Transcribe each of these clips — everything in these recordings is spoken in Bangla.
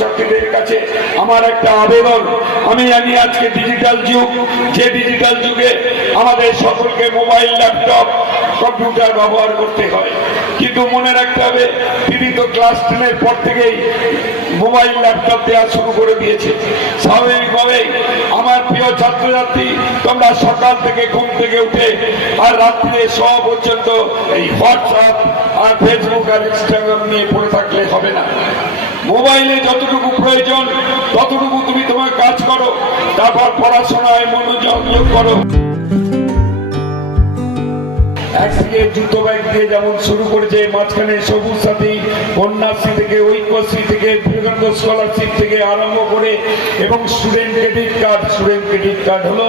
শক্তিদের কাছে আমার একটা আবেদন। আমি জানি আজকে ডিজিটাল যুগ। যে ডিজিটাল যুগে আমাদের সকলকে মোবাইল ল্যাপটপ কম্পিউটার ব্যবহার করতে হয়। কিন্তু মনে রাখতে হবে তিনি তো ক্লাস টেনের পর থেকেই মোবাইল ল্যাপটপ দেওয়া শুরু করে দিয়েছে। স্বাভাবিকভাবেই আমার প্রিয় ছাত্রছাত্রী, তোমরা সকাল থেকে ঘুম থেকে উঠে আর রাত্রে সব পর্যন্ত এই হোয়াটসঅ্যাপ আর ফেসবুক আর ইনস্টাগ্রাম নিয়ে পড়ে থাকলে হবে না। মোবাইলে যতটুকু প্রয়োজন, ততটুকু তুমি তোমার কাজ করো, তারপর পড়াশোনায় মনোযোগ করো। একদিকে জুতো ব্যাগ দিয়ে যেমন শুরু করেছে, মাঝখানে সবুজ সাথী, কন্যাশ্রী থেকে, ঐক্যশ্রী থেকে, বিবেকানন্দ স্কলারশিপ থেকে আরম্ভ করে, এবং student credit card, student credit card হলো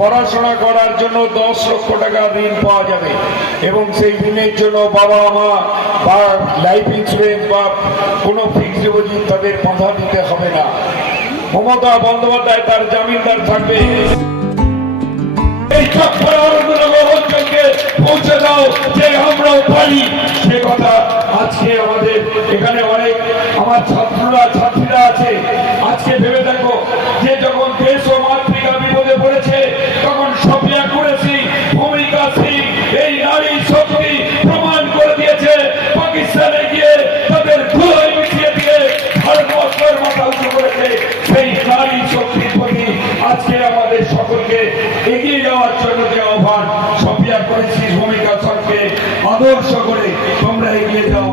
পড়াশোনা করার জন্য দশ লক্ষ টাকা ঋণ পাওয়া যাবে। এবং সেই ঋণের জন্য বাবা মা বা লাইফ ইন্স্যুরেন্স বা কোনো ডিপোজিট তাদের বাধা দিতে হবে না। মমতা বন্দ্যোপাধ্যায় তার জামিনদার থাকবে। পৌঁছে দাও, যে আমরাও পারি। সে কথা আজকে আমাদের এখানে অনেক আমার ছাত্ররা, ছাত্রীরা আছে। আজকে ভেবে দেখো, যে যখন দেশ ও মাতৃকা বিপদে পড়েছে, তখন সফিয়া করেছি ভূমিকা সিং, এই নারী শক্তি প্রমাণ করে দিয়েছে, পাকিস্তানে গিয়ে সকলকে এগিয়ে যাওয়ার জন্য যে আহ্বান সফিয়া করেছি ভূমিকা সঙ্গে আদর্শ করে তোমরা এগিয়ে যাও।